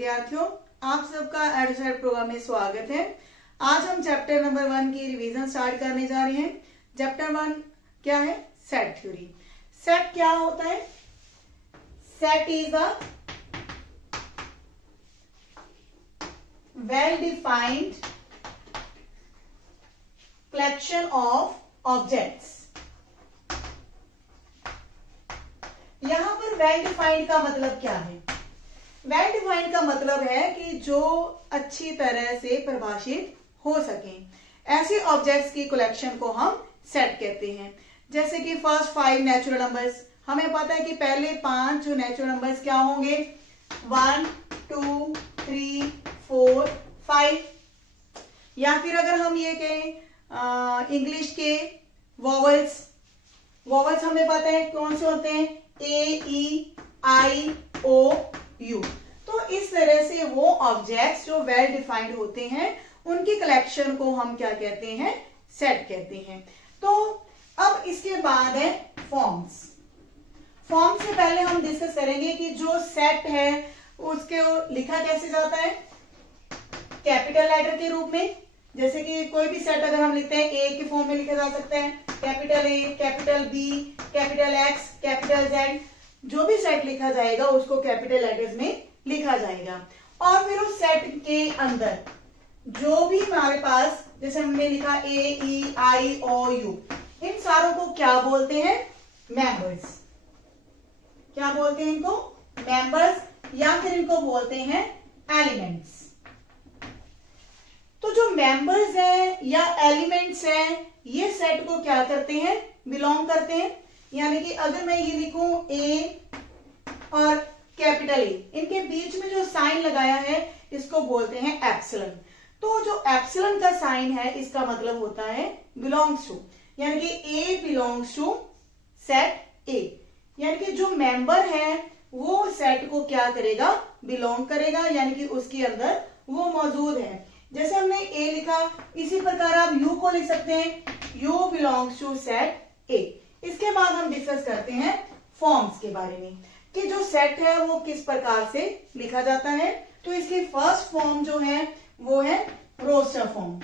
विद्यार्थियों, आप सबका एडसेट प्रोग्राम में स्वागत है। आज हम चैप्टर नंबर 1 की रिवीजन स्टार्ट करने जा रहे हैं। चैप्टर 1 क्या है? Set theory. सेट क्या होता है? Set is a well defined collection of objects. यहां पर वेल डिफाइंड का मतलब क्या है? वेल डिफाइंड का मतलब है कि जो अच्छी तरह से परिभाषित हो सकें, ऐसे ऑब्जेक्ट्स की कलेक्शन को हम सेट कहते हैं। जैसे कि फर्स्ट 5 नेचुरल नंबर्स, हमें पता है कि पहले 5 जो नेचुरल नंबर्स क्या होंगे? 1, 2, 3, 4, 5। या फिर अगर हम ये कहें इंग्लिश के वॉवल्स, वॉवल्स हमें पता है कौन से होते हैं? ए, ई, आई, ओ, यू। तो इस तरह से वो ऑब्जेक्ट्स जो वेल डिफाइंड होते हैं उनकी कलेक्शन को हम क्या कहते हैं? सेट कहते हैं। तो अब इसके बाद है फॉर्म्स। फॉर्म से पहले हम डिस्कस करेंगे कि जो सेट है उसके लिखा कैसे जाता है? कैपिटल लेटर के रूप में। जैसे कि कोई भी सेट अगर हम लिखते हैं, ए के फॉर्म में लिखा जा सकता है capital A, capital B, capital X, capital Z. जो भी सेट लिखा जाएगा उसको कैपिटल लेटर्स में लिखा जाएगा। और फिर उस सेट के अंदर जो भी हमारे पास, जैसे हमने लिखा ए, ई, आई, ओ, यू, इन सारों को क्या बोलते हैं? मेंबर्स। क्या बोलते हैं इनको? मेंबर्स, या फिर इनको बोलते हैं एलिमेंट्स। तो जो मेंबर्स हैं या एलिमेंट्स हैं, ये सेट को क्या करते हैं? बिलोंग करते हैं। यानी कि अगर मैं ये लिखूं ए और कैपिटल ए, इनके बीच में जो साइन लगाया है इसको बोलते हैं एप्सिलॉन। तो जो एप्सिलॉन का साइन है इसका मतलब होता है बिलोंग्स टू, यानी कि ए बिलोंग्स टू सेट ए। यानी कि जो मेंबर है वो सेट को क्या करेगा? बिलोंग करेगा, यानी कि उसके अंदर वो मौजूद है। जैसे हमने ए लिखा, इसी प्रकार आप यू को लिख सकते हैं, u belongs to set A. इसके बाद हम डिस्कस करते हैं फॉर्म्स के बारे में कि जो सेट है वो किस प्रकार से लिखा जाता है। तो इसकी फर्स्ट फॉर्म जो है वो है रोस्टर फॉर्म।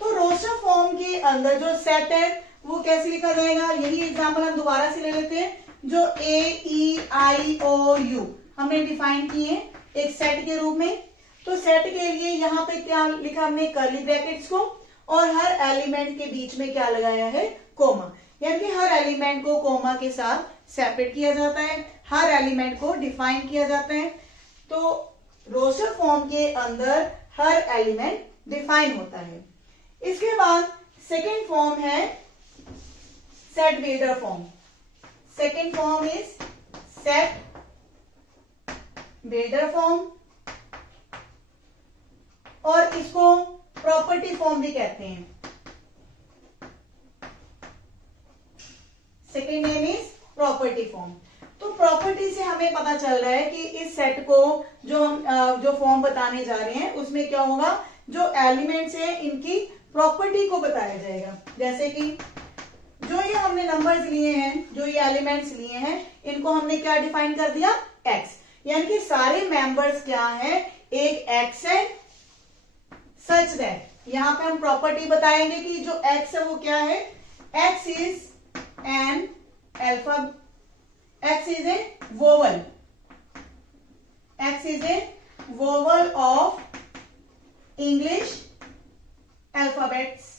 तो रोस्टर फॉर्म के अंदर जो सेट है वो कैसे लिखा जाएगा? यही एग्जांपल हम दोबारा से ले लेते हैं। जो ए, ई, आई, ओ, यू हमने डिफाइन किए एक सेट के रूप में। तो सेट के लिए यहाँ पे क्या लिखा हमने? कर्ली ब्रैकेट्स को, और हर एलिमेंट के बीच में क्या लगाया है? कोमा। यानी कि हर एलिमेंट को कोमा के साथ सेपरेट किया जाता है, हर एलिमेंट को डिफाइन किया जाता है। तो रोस्टर फॉर्म के अंदर हर एलिमेंट डिफाइन होता है। इसके बाद सेकेंड फॉर्म है set builder form. Second form is set builder form, और इसको प्रॉपर्टी फॉर्म भी कहते हैं। Second name is property form. तो प्रॉपर्टी से हमें पता चल रहा है कि इस सेट को जो हम जो फॉर्म बताने जा रहे हैं उसमें क्या होगा? जो एलिमेंट्स हैं इनकी प्रॉपर्टी को बताया जाएगा। जैसे कि जो ये हमने नंबर्स लिए हैं, जो ये एलिमेंट्स लिए हैं, इनको हमने क्या डिफाइन कर दिया? एक्स। यानी कि सारे मेंबर्स क्या हैं? एक एक्स है, सच दैट यहां पे हम प्रॉपर्टी बताएंगे कि जो एक्स है वो क्या है? X is an alphabet, x is a vowel, x is a vowel of English alphabets.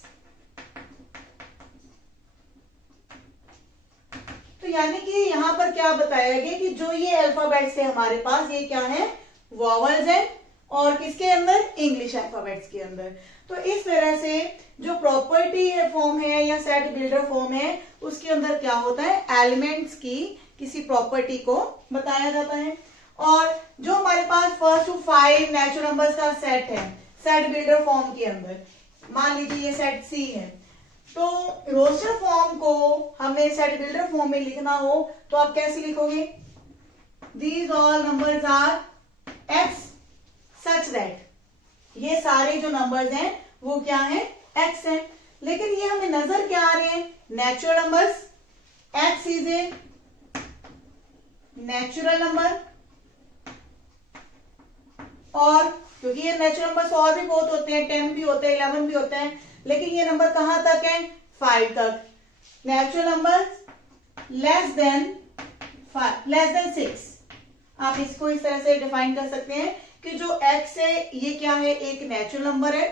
तो यानी कि यहां पर क्या बताया गया कि जो ये अल्फाबेट्स है हमारे पास, ये क्या है? वॉवल्स है, और किसके अंदर? इंग्लिश अल्फाबेट्स के अंदर। तो इस तरह से जो प्रॉपर्टी है फॉर्म है या सेट बिल्डर फॉर्म है उसके अंदर क्या होता है? एलिमेंट्स की किसी प्रॉपर्टी को बताया जाता है। और जो हमारे पास फर्स्ट टू 5 नेचुरल नंबर्स का सेट है सेट बिल्डर फॉर्म के अंदर, मान लीजिए ये सेट सी है, तो रोस्टर फॉर्म को हमें सेट बिल्डर फॉर्म में लिखना हो तो आप कैसे लिखोगे? These all numbers are x such that, ये सारे जो नंबर्स हैं वो क्या है? एक्स है। लेकिन ये हमें नजर क्या आ रहे हैं? Natural numbers. X is a natural number, और क्योंकि ये नेचुरल नंबर्स और भी बहुत होते हैं, 10 भी होते हैं, 11 भी होते हैं, लेकिन ये नंबर कहां तक है, 5 तक। Natural number less than 6। आप इसको इस तरह से डिफाइन कर सकते हैं कि जो x है ये क्या है, एक नेचुरल नंबर है,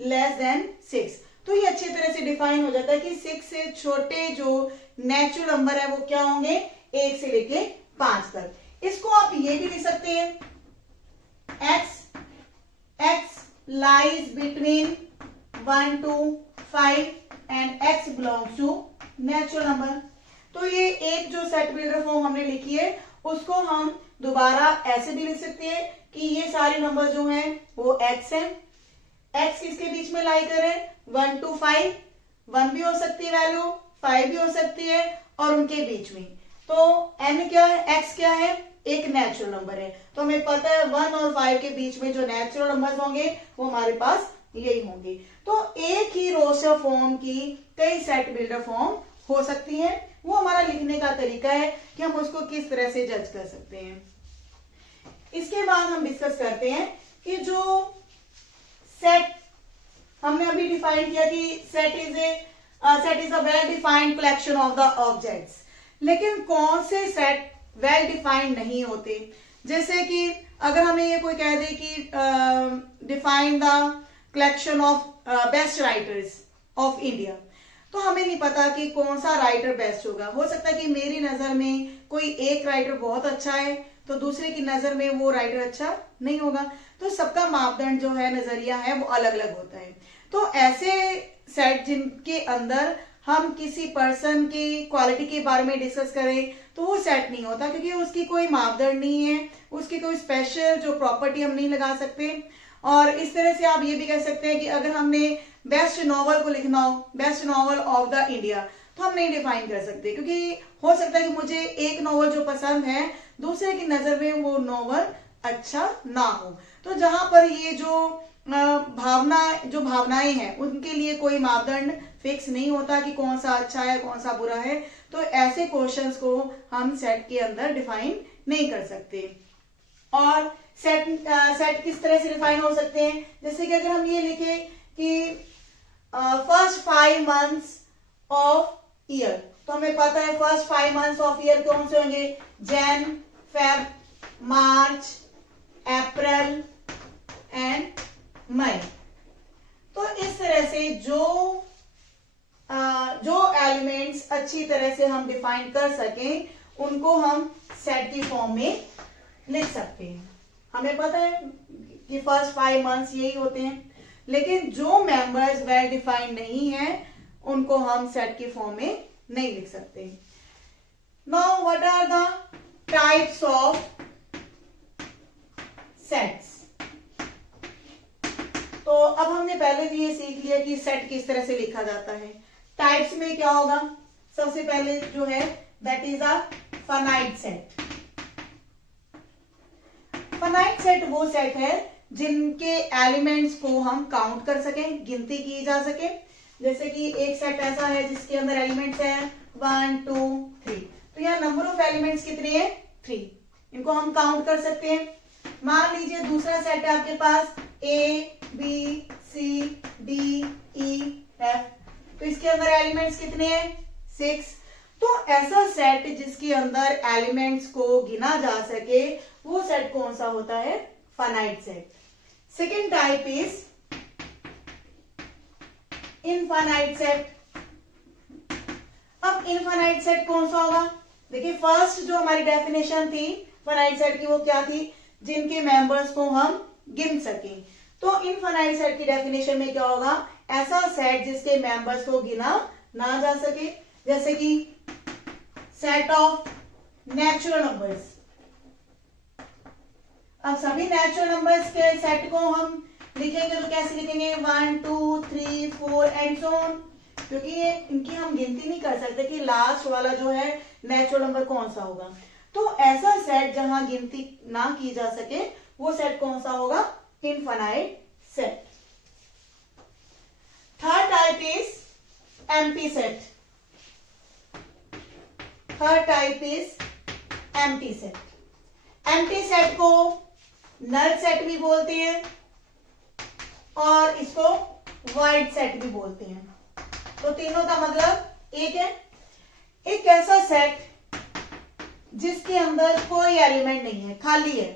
लेस देन 6। तो ये अच्छी तरह से डिफाइन हो जाता है कि 6 से छोटे जो नेचुरल नंबर है वो क्या होंगे, 1 से लेके 5 तक। इसको आप ये भी लिख सकते हैं, x lies between 1 to 5 and x belongs to natural number। तो ये एक जो सेट बिल्डर फॉर्म हमने लिखी है उसको हम दोबारा ऐसे भी लिख सकते हैं कि ये सारे नंबर जो हैं वो x है, x किसके बीच में लाई करे, 1 to 5, 1 भी हो सकती है वैल्यू, 5 भी हो सकती है, और उनके बीच में तो n क्या है, x क्या है, एक नेचुरल नंबर है। तो हमें पता है 1 और 5 के बीच में जो नेचुरल नंबर्स होंगे वो हमारे पास यही होंगे। तो एक ही रोस्टर फॉर्म की कई सेट बिल्डर फॉर्म हो सकती हैं, वो हमारा लिखने का तरीका है कि हम उसको किस तरह से जज कर सकते हैं। इसके बाद हम डिस्कस करते हैं कि जो सेट हमने अभी डिफाइन किया कि set is a well defined collection of the objects, लेकिन कौन से सेट वेल डिफाइंड नहीं होते। जैसे कि अगर हमें ये कोई कह दे कि define the collection of best writers of India, तो हमें नहीं पता कि कौन सा राइटर बेस्ट होगा। हो सकता है कि मेरी नजर में कोई एक राइटर बहुत अच्छा है तो दूसरे की नजर में वो राइटर अच्छा नहीं होगा। तो सबका मापदंड जो है, नजरिया है, वो अलग अलग होता है। तो ऐसे सेट जिनके अंदर हम किसी पर्सन की क्वालिटी के बारे में डिस्कस करें तो वो सेट नहीं होता, क्योंकि उसकी कोई मापदंड नहीं है, उसकी कोई स्पेशल जो प्रॉपर्टी हम नहीं लगा सकते। और इस तरह से आप ये भी कह सकते हैं कि अगर हमने बेस्ट नॉवल को लिखना हो, best novel of the India, तो हम नहीं डिफाइन कर सकते, क्योंकि हो सकता है कि मुझे एक नॉवल जो पसंद है दूसरे की नजर में वो नॉवल अच्छा ना हो। तो जहां पर ये जो भावनाएं हैं उनके लिए कोई मापदंड फिक्स नहीं होता कि कौन सा अच्छा है कौन सा बुरा है, तो ऐसे क्वेश्चंस को हम सेट के अंदर डिफाइन नहीं कर सकते। और सेट किस तरह से डिफाइन हो सकते हैं, जैसे कि अगर हम ये लिखे कि फर्स्ट 5 मंथ्स ऑफ ईयर, तो हमें पता है फर्स्ट 5 मंथ्स ऑफ ईयर कौन से होंगे, Jan, Feb, March, April and May. तो इस तरह से जो एलिमेंट्स अच्छी तरह से हम डिफाइन कर सकें उनको हम सेट की फॉर्म में लिख सकते हैं। हमें पता है कि फर्स्ट 5 मंथ्स यही होते हैं, लेकिन जो मेंबर्स वेल डिफाइंड नहीं है उनको हम सेट की फॉर्म में नहीं लिख सकते। Now what are the types of sets. तो अब हमने पहले भी ये सीख लिया कि सेट किस तरह से लिखा जाता है। टाइप्स में क्या होगा, सबसे पहले जो है that is a finite set. Finite set वो सेट है जिनके एलिमेंट्स को हम काउंट कर सकें, गिनती की जा सके। जैसे कि एक सेट ऐसा है जिसके अंदर एलिमेंट्स है 1 2 3, तो यहाँ नंबर ऑफ एलिमेंट्स कितने हैं, 3, इनको हम काउंट कर सकते हैं। मान लीजिए दूसरा सेट है आपके पास A B C D E F, तो इसके अंदर एलिमेंट्स कितने हैं, 6। तो ऐसा सेट जिसके अंदर एलिमेंट्स को गिना जा सके वो सेट कौन सा होता है, finite set. Second type is infinite set. अब इनफाइनाइट सेट कौन सा होगा, देखिए फर्स्ट जो हमारी डेफिनेशन थी फाइनाइट सेट की वो क्या थी, जिनके मेंबर्स को हम गिन सकें। तो इनफाइनाइट सेट की डेफिनेशन में क्या होगा, ऐसा सेट जिसके मेंबर्स को गिना ना जा सके, जैसे कि सेट ऑफ नेचुरल नंबर्स। अब सभी नेचुरल नंबर्स के सेट को हम लिखेंगे तो कैसे लिखेंगे, 1 2 3 4 एंड सो ऑन, क्योंकि ये इनकी हम गिनती नहीं कर सकते कि लास्ट वाला जो है नेचुरल नंबर कौन सा होगा। तो ऐसा सेट जहां गिनती ना की जा सके वो सेट कौन सा होगा, infinite set. Third type is empty set. Third type is empty set. Empty set को नल सेट भी बोलते हैं और इसको वाइड सेट भी बोलते हैं। तो तीनों का मतलब एक है। एक ऐसा सेट जिसके अंदर कोई एलिमेंट नहीं है, खाली है,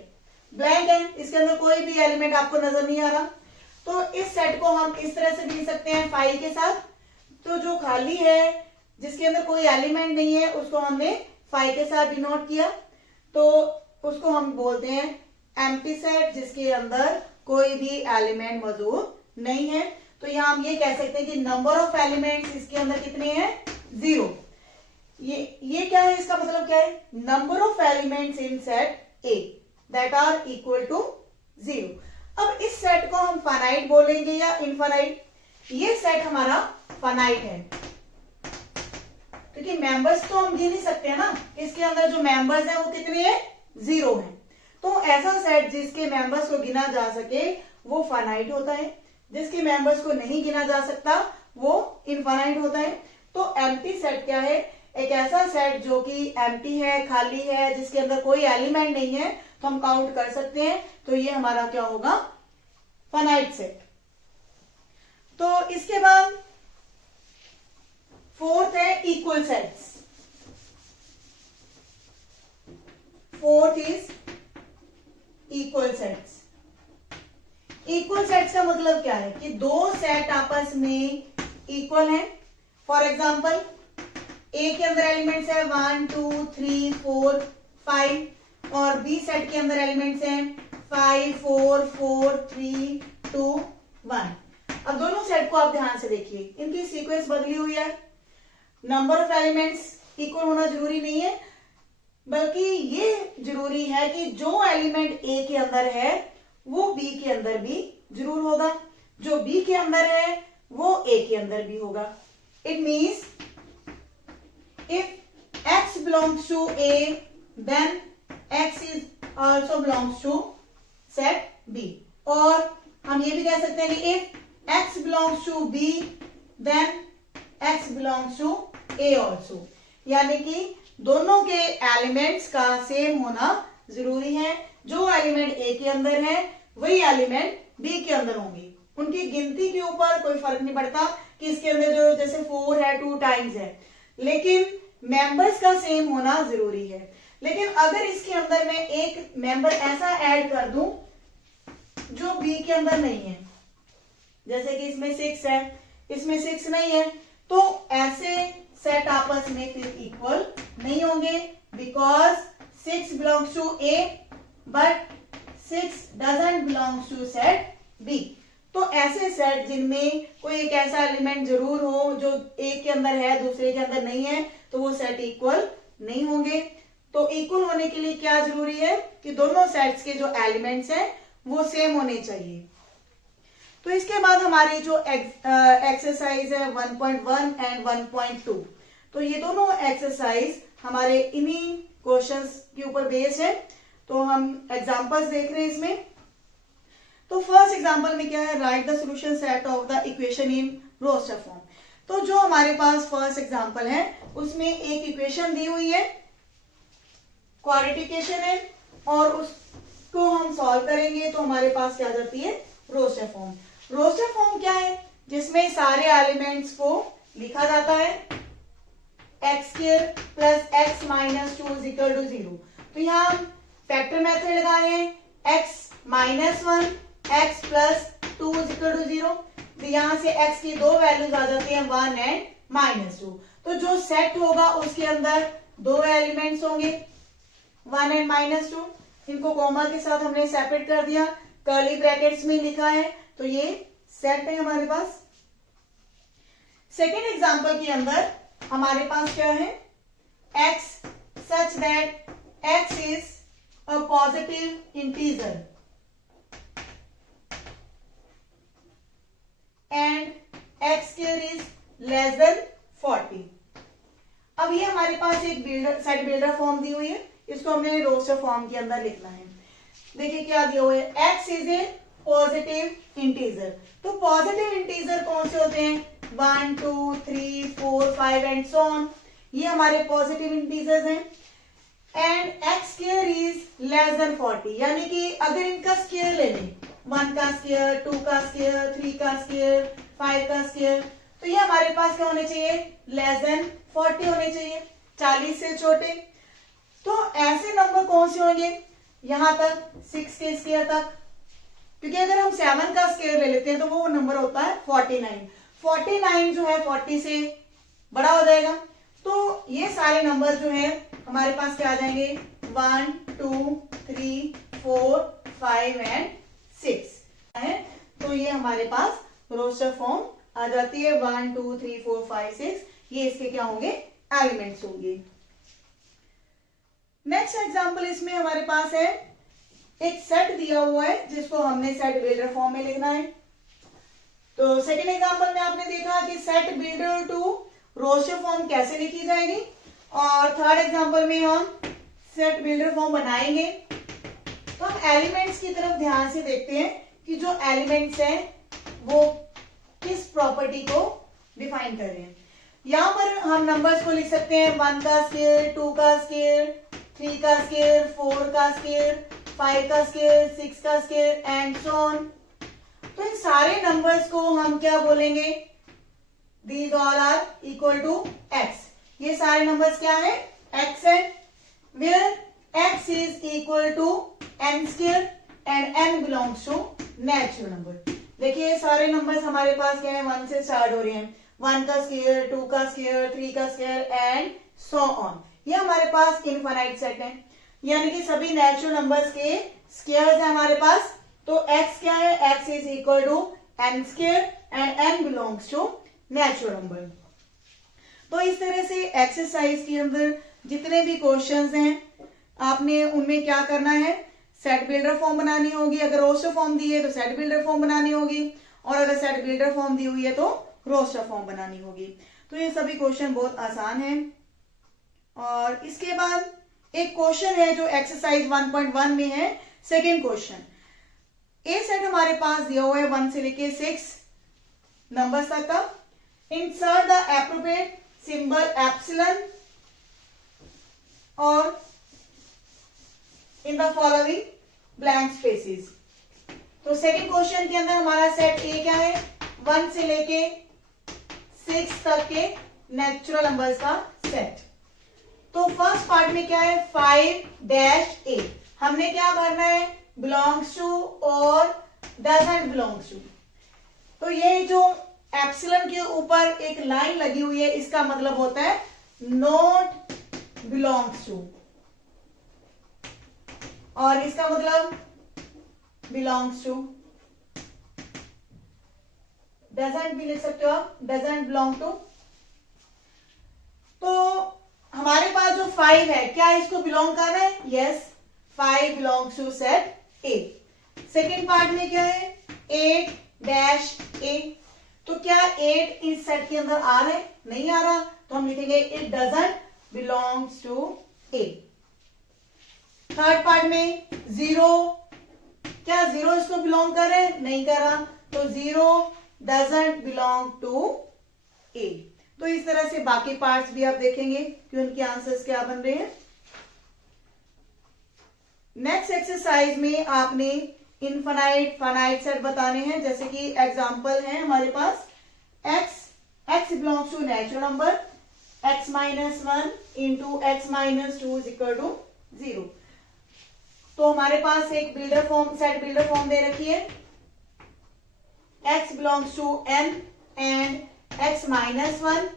ब्लैंक है, इसके अंदर कोई भी एलिमेंट आपको नजर नहीं आ रहा, तो इस सेट को हम इस तरह से लिख सकते हैं फाई के साथ। तो जो खाली है, जिसके अंदर कोई एलिमेंट नहीं है, उसको हमने फाई के साथ डिनोट किया, तो उसको हम बोलते हैं एम्प्टी सेट, जिसके अंदर कोई भी एलिमेंट मौजूद नहीं है। तो यहां हम ये कह सकते हैं कि नंबर ऑफ एलिमेंट्स इसके अंदर कितने हैं? 0। ये क्या है? इसका मतलब क्या है? Number of elements in set A that are equal to 0। अब इस सेट को हम फाइनाइट बोलेंगे या इनफाइनाइट? ये सेट हमारा फाइनाइट है, क्योंकि मेंबर्स तो हम गिन नहीं सकते हैं ना, इसके अंदर जो मेंबर्स हैं वो कितने हैं? 0 हैं। तो ऐसा सेट जिसके मेंबर्स को गिना जा सके वो फाइनाइट होता है, जिसके मेंबर्स को नहीं गिना जा सकता वो इनफाइनाइट होता है। तो एम्प्टी सेट क्या है? एक ऐसा सेट जो कि एम्प्टी है, खाली है, जिसके अंदर कोई एलिमेंट नहीं है, तो हम काउंट कर सकते हैं, तो ये हमारा क्या होगा? Finite set. तो इसके बाद फोर्थ है equal sets. Fourth is equal sets. Equal sets का मतलब क्या है? कि दो सेट आपस में इक्वल हैं। फॉर एग्जाम्पल, ए के अंदर एलिमेंट्स है 1 2 3 4 5 और बी सेट के अंदर एलिमेंट्स हैं 5 4 4 3 2 1। अब दोनों सेट को आप ध्यान से देखिए, इनकी सीक्वेंस बदली हुई है। नंबर ऑफ एलिमेंट्स इक्वल होना जरूरी नहीं है, बल्कि ये जरूरी है कि जो एलिमेंट ए के अंदर है वो बी के अंदर भी जरूर होगा, जो बी के अंदर है वो ए के अंदर भी होगा। It means if x belongs to A, then x is also belongs to set B। और हम ये भी कह सकते हैं कि if x belongs to B, then x belongs to A also। यानी कि दोनों के एलिमेंट्स का सेम होना जरूरी है। जो एलिमेंट A के अंदर है वही एलिमेंट B के अंदर होंगे। उनकी गिनती के ऊपर कोई फर्क नहीं पड़ता कि इसके अंदर जो जैसे 4 है 2 टाइम्स है, लेकिन मेंबर्स का सेम होना जरूरी है। लेकिन अगर इसके अंदर मैं एक मेंबर ऐसा ऐड कर दूं जो बी के अंदर नहीं है, जैसे कि इसमें 6 है, इसमें 6 नहीं है, तो ऐसे सेट आपस में फिर इक्वल नहीं होंगे, because 6 belongs to A but 6 doesn't belongs to set B. तो ऐसे सेट जिनमें कोई एक ऐसा एलिमेंट जरूर हो जो एक के अंदर है दूसरे के अंदर नहीं है, तो वो सेट इक्वल नहीं होंगे। तो इक्वल होने के लिए क्या जरूरी है? कि दोनों सेट्स के जो एलिमेंट्स हैं वो सेम होने चाहिए। तो इसके बाद हमारी जो एक्सरसाइज है 1.1 एंड 1.2, तो ये दोनों एक्सरसाइज हमारे इन्हीं क्वेश्चंस के ऊपर बेस्ड है। तो हम एग्जांपल्स देख रहे हैं इसमें। तो फर्स्ट एग्जांपल में क्या है? Write the solution set of the equation in roster form. तो जो हमारे पास फर्स्ट एग्जांपल है उसमें एक इक्वेशन दी हुई है, क्वाड्रेटिक इक्वेशन है, और उसको हम सॉल्व करेंगे तो हमारे पास क्या जाती है? Roster form. रोस्टर फॉर्म क्या है? जिसमें सारे एलिमेंट्स को लिखा जाता है x² plus x minus 2 is equal to 0। तो यहाँ हम फैक्टर मेथड लगा रहे हैं, x minus 1 x plus 2 is equal to 0। तो यहां से x की दो वैल्यूज आ जाती हैं 1 एंड माइनस 2। तो जो सेट होगा उसके अंदर दो एलिमेंट्स होंगे 1 एंड माइनस 2। इनको कॉमा के साथ हमने सेपरेट कर दिया, कर्ली ब्रैकेट्स में लिखा है, तो ये सेट है हमारे पास। सेकेंड एग्जांपल के अंदर हमारे पास क्या है? x such that x is a positive integer and x² is less than 40। अब ये हमारे पास एक सेट बिल्डर फॉर्म दी हुई है, इसको हमने रोस्टर फॉर्म के अंदर लिखना है। देखिए क्या दिया हुआ है, x is a positive integer. तो पॉजिटिव इंटीजर कौन से होते हैं? 1 2 3 4 5 एंड सो ऑन, ये हमारे पॉजिटिव इंटीजर्स हैं। And x square is less than 40, यानी कि अगर इनका स्क्वायर ले लें 1 का स्क्वायर, 2 का स्क्वायर, 3 का स्क्वायर, 5 का स्क्वायर, तो ये हमारे पास क्या होने चाहिए, लेस देन 40 होने चाहिए, 40 से छोटे। तो ऐसे नंबर कौन से होंगे, यहां तक 6 के स्क्वायर तक, क्योंकि अगर हम 7 का स्क्वायर ले लेते हैं तो वो नंबर होता है 49। 49 जो है 40 से बड़ा हो जाएगा। तो ये सारे नंबर जो है हमारे पास क्या आ जाएंगे, 1 2 3 4 5 एंड 6 है। तो ये हमारे पास रोस्टर फॉर्म आ जाती है, 1 2 3 4 5 6, ये इसके क्या होंगे, एलिमेंट्स होंगे। नेक्स्ट एग्जांपल इसमें हमारे पास है, एक सेट दिया हुआ है जिसको हमने सेट बिल्डर फॉर्म में लिखना है। तो सेकंड एग्जांपल में आपने देखा कि set builder to roster form कैसे लिखी जाएगी, और थर्ड एग्जांपल में हम सेट बिल्डर फॉर्म बनाएंगे। तो हम एलिमेंट्स की तरफ ध्यान से देखते हैं कि जो एलिमेंट्स हैं वो किस प्रॉपर्टी को डिफाइन कर रहे हैं। यहां पर हम नंबर्स को लिख सकते हैं 1 का स्क्वायर, 2 का स्क्वायर, 3 का स्क्वायर, 4 का स्क्वायर, 5 का स्क्वायर, 6 का स्क्वायर एंड सो ऑन। तो इन सारे नंबर्स को हम क्या बोलेंगे, these all are equal to x. ये सारे नंबर्स क्या है, एक्स है, where x is equal to n square and n belongs to natural number. देखिए ये सारे नंबर्स हमारे पास क्या है, 1 से स्टार्ट हो रहे हैं, 1 का स्क्वायर, 2 का स्क्वायर, 3 का स्क्वायर एंड सो ऑन। ये हमारे पास इनफाइनाइट सेट है, यानी कि सभी नेचुरल नंबर्स के स्क्वायर्स है हमारे पास। तो x क्या है, x is equal to n square and n belongs to natural number. तो इस तरह से एक्सरसाइज के अंदर जितने भी क्वेश्चंस हैं आपने उनमें क्या करना है, सेट बिल्डर फॉर्म बनानी होगी। अगर रोस्टर फॉर्म दी है तो सेट बिल्डर फॉर्म बनानी होगी, और अगर सेट बिल्डर फॉर्म दी हुई है तो रोस्टर फॉर्म बनानी होगी। तो ये सभी क्वेश्चन बहुत आसान है। और इसके बाद एक क्वेश्चन है जो एक्सरसाइज 1.1 में है, सेकेंड क्वेश्चन। ए सेट हमारे पास दिया हुआ है 1 से लेके 6 नंबर्स तक का। Insert the appropriate symbol epsilon और in the following blank spaces. तो सेकेंड क्वेश्चन के अंदर हमारा सेट ए क्या है, 1 से लेके 6 तक के नेचुरल नंबर्स का सेट। तो फर्स्ट पार्ट में क्या है, 5-A, हमने क्या भरना है, बिलोंग्स टू और डजंट बिलोंग्स टू। तो ये जो एप्सिलॉन के ऊपर एक लाइन लगी हुई है, इसका मतलब होता है नॉट बिलोंग्स टू, और इसका मतलब बिलोंग्स टू। डजंट भी लिख सकते हो आप, डजंट बिलोंग टू। तो हमारे पास जो 5 है, क्या इसको बिलोंग कर रहा है, yes, 5 belongs to set A. Second part में क्या है, 8-A, तो क्या 8 इस सेट के अंदर आ रहा है, नहीं आ रहा, तो हम लिखेंगे it doesn't belongs to A. Third part में 0, क्या 0 इसको बिलोंग कर रहा है, नहीं कर रहा, तो 0 डजंट बिलोंग टू ए। तो इस तरह से बाकी पार्ट्स भी आप देखेंगे कि उनके आंसर्स क्या बन रहे हैं। नेक्स्ट एक्सरसाइज में आपने इनफाइनाइट फाइनाइट सेट बताने हैं, जैसे कि एग्जांपल है हमारे पास x belongs to natural number, x-1 into x-2 is equal to 0। तो हमारे पास एक builder form, set builder form दे रखी है, x belongs to n and x-1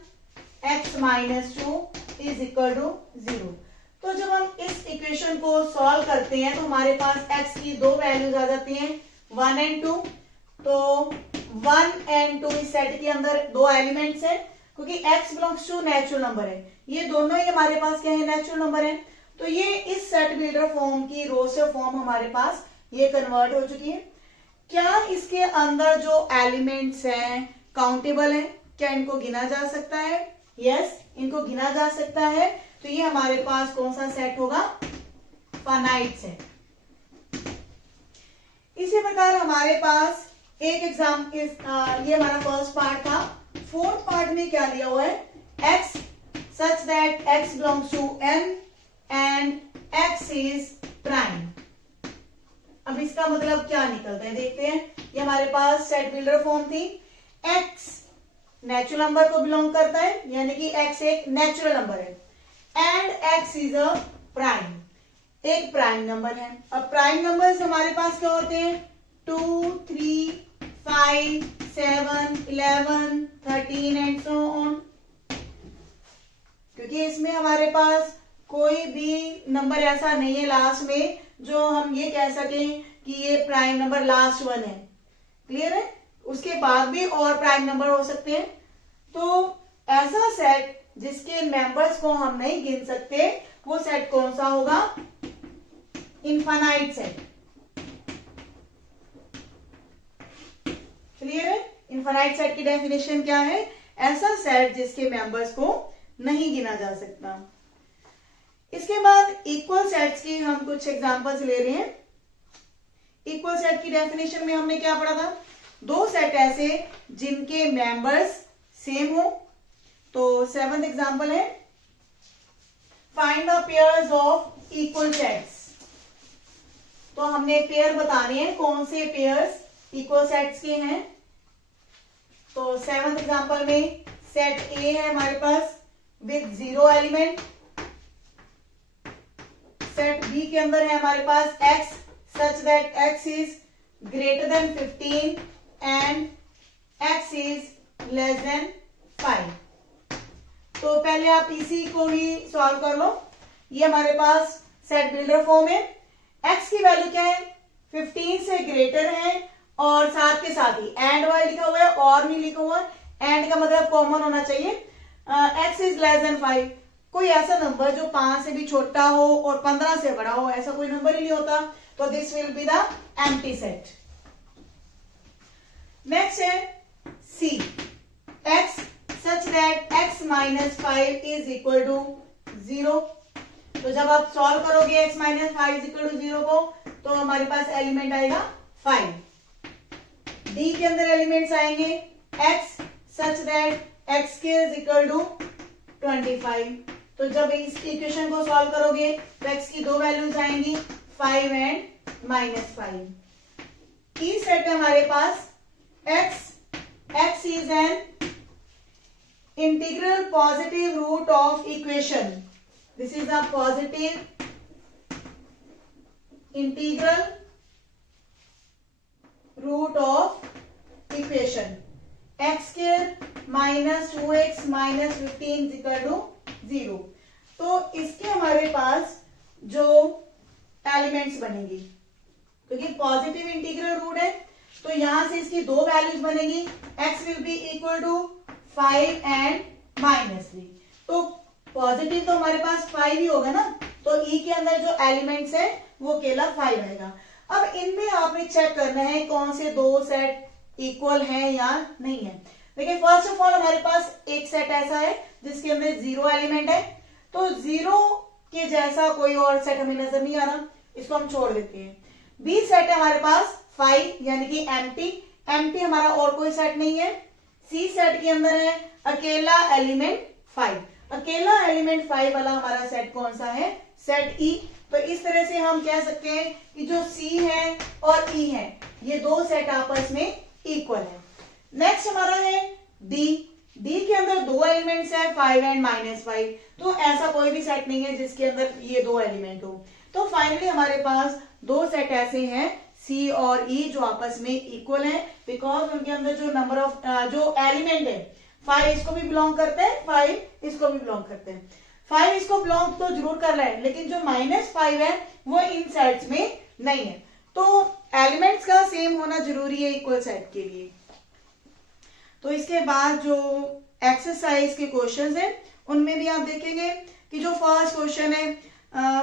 x-2 is equal to 0। तो जब हम इस इक्वेशन को सॉल्व करते हैं तो हमारे पास x की दो वैल्यूज आ जाती हैं, 1 एंड 2। तो 1 एंड 2 इस सेट के अंदर दो एलिमेंट्स हैं, क्योंकि x belongs to natural number है, ये दोनों ही हमारे पास क्या है, नेचुरल नंबर है। तो ये इस सेट बिल्डर फॉर्म की रोस्टर फॉर्म हमारे पास ये कन्वर्ट हो चुकी है। क्या इसके अंदर जो एलिमेंट्स हैं काउंटेबल है, क्या इनको गिना जा सकता है, यस, इनको गिना जा सकता है। तो ये हमारे पास कौन सा सेट होगा, फाइनाइट सेट। इसी प्रकार हमारे पास एक एग्जाम ये हमारा फर्स्ट पार्ट था। फोर्थ पार्ट में क्या दिया हुआ है, x such that x belongs to n and x is prime. अब इसका मतलब क्या निकलता है देखते हैं। ये हमारे पास सेट बिल्डर फॉर्म थी। x नेचुरल नंबर को बिलोंग करता है, यानी कि x एक नेचुरल नंबर है, and x is a prime, एक प्राइम नंबर है। अब प्राइम नंबर्स हमारे पास क्या होते हैं, 2, 3, 5, 7, 11, 13 एंड सो ऑन। क्योंकि इसमें हमारे पास कोई भी नंबर ऐसा नहीं है लास्ट में जो हम ये कह सकें कि ये प्राइम नंबर लास्ट वन है। क्लियर है? उसके बाद भी और प्राइम नंबर हो सकते हैं। तो ऐसा सेट जिसके मेंबर्स को हम नहीं गिन सकते, वो सेट कौन सा होगा, इनफाइनाइट सेट। क्लियर है? इनफाइनाइट सेट की डेफिनेशन क्या है, ऐसा सेट जिसके मेंबर्स को नहीं गिना जा सकता। इसके बाद इक्वल सेट्स की हम कुछ एग्जांपल्स ले रहे हैं। इक्वल सेट की डेफिनेशन में हमने क्या पढ़ा था, दो सेट ऐसे जिनके मेंबर्स सेम हो। तो 7th एग्जांपल है, find the pairs of equal sets. तो हमने पेयर बताने हैं, कौन से पेयर्स इक्वल सेट्स के हैं। तो 7th एग्जांपल में सेट ए है हमारे पास विद 0 एलिमेंट। सेट बी के अंदर है हमारे पास x such that x is greater than 15 and x is less than 5। तो पहले आप इसी को ही सॉल्व कर लो। ये हमारे पास सेट बिल्डर फॉर्म है। x की वैल्यू क्या है, 15 से ग्रेटर है, और साथ के साथ ही एंड वाला लिखा हुआ है और नहीं लिखा हुआ। एंड का मतलब कॉमन होना चाहिए। x इज लेस देन 5, कोई ऐसा नंबर जो 5 से भी छोटा हो और 15 से बड़ा हो, ऐसा कोई नंबर ही नहीं होता। तो this will be the empty set. Next है C, x such that x minus 5 is equal to 0। तो जब आप सॉल्व करोगे x minus 5 is equal to 0 को, तो हमारे पास एलिमेंट आएगा 5। D के अंदर एलिमेंट्स आएंगे x such that x is equal to 25। तो जब इस इक्वेशन को सॉल्व करोगे तो x की दो वैल्यूज आएंगी 5 एंड -5। ई सेट है हमारे पास x is an integral positive root of equation. This is a positive integral root of equation x square -2x -15 equal to 0। तो इसके हमारे पास जो एलिमेंट्स बनेंगी, क्योंकि पॉजिटिव इंटीग्रल रूट है, तो यहां से इसकी दो वैल्यूज बनेगी, x will be equal to 5 and -3। तो पॉजिटिव तो हमारे पास 5 ही होगा ना, तो e के अंदर जो एलिमेंट्स है वो अकेला 5 आएगा। अब इनमें आपने चेक करना है कौन से दो सेट इक्वल है या नहीं है। देखिए फर्स्ट ऑफ ऑल हमारे पास एक सेट ऐसा है जिसके अंदर 0 एलिमेंट है, तो 0 के जैसा कोई और सेट हमें नजर नहीं आ रहा, इसको हम छोड़ देते हैं। बी सेट है हमारे पास 5 यानी कि एम्प्टी हमारा और कोई सेट नहीं है। सी सेट के अंदर है अकेला एलिमेंट 5, अकेला एलिमेंट 5 वाला हमारा सेट कौन सा है, सेट ई। तो इस तरह से हम कह सकते हैं कि जो सी है और ई है ये दो सेट आपस में इक्वल है। नेक्स्ट हमारा है डी। डी के अंदर दो एलिमेंट्स है 5 एंड -5, तो ऐसा कोई भी सेट नहीं है जिसके अंदर ये दो एलिमेंट हो। तो फाइनली हमारे पास दो सेट ऐसे हैं सी और ई जो आपस में इक्वल हैं, बिकॉज उनके अंदर जो नंबर ऑफ जो एलिमेंट है 5 इसको भी बिलोंग करते हैं, 5 इसको भी बिलोंग करते हैं। 5 इसको बिलोंग तो जरूर कर रहा है, लेकिन जो -5 है वो इन सेट्स में नहीं है। तो एलिमेंट्स का सेम होना जरूरी है इक्वल सेट के लिए। तो इसके बाद जो एक्सरसाइज के क्वेश्चंस हैं उनमें भी आप देखेंगे कि जो फर्स्ट क्वेश्चन है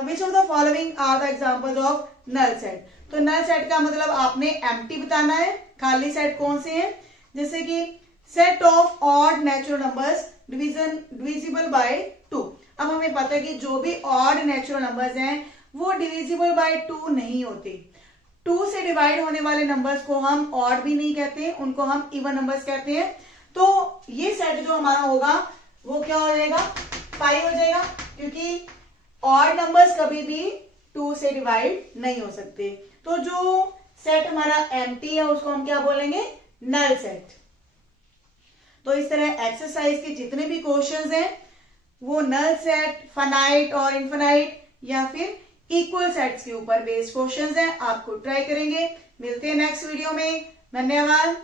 which of the following are the examples of null set. तो नल सेट का मतलब आपने एम्प्टी बताना है, खाली सेट कौन से हैं, जैसे कि set of odd natural numbers divisible by 2। अब हमें पता है कि जो भी ऑड नेचुरल नंबर्स हैं वो डिविजिबल बाय 2 नहीं होते। 2 से डिवाइड होने वाले नंबर्स को हम ऑड भी नहीं कहते, उनको हम इवन नंबर्स कहते हैं। तो ये सेट जो हमारा होगा वो क्या हो जाएगा, 5 हो जाएगा, क्योंकि ऑड नंबर्स कभी भी 2 से डिवाइड नहीं हो सकते। तो जो सेट हमारा एम्प्टी है उसको हम क्या बोलेंगे, नल सेट। तो इस तरह एक्सरसाइज के जितने भी क्वेश्चंस हैं वो नल सेट, फाइनाइट और इनफाइनाइट या फिर इक्वल सेट्स के ऊपर बेस्ड क्वेश्चंस हैं। आपको ट्राई करेंगे। मिलते हैं नेक्स्ट वीडियो में। धन्यवाद।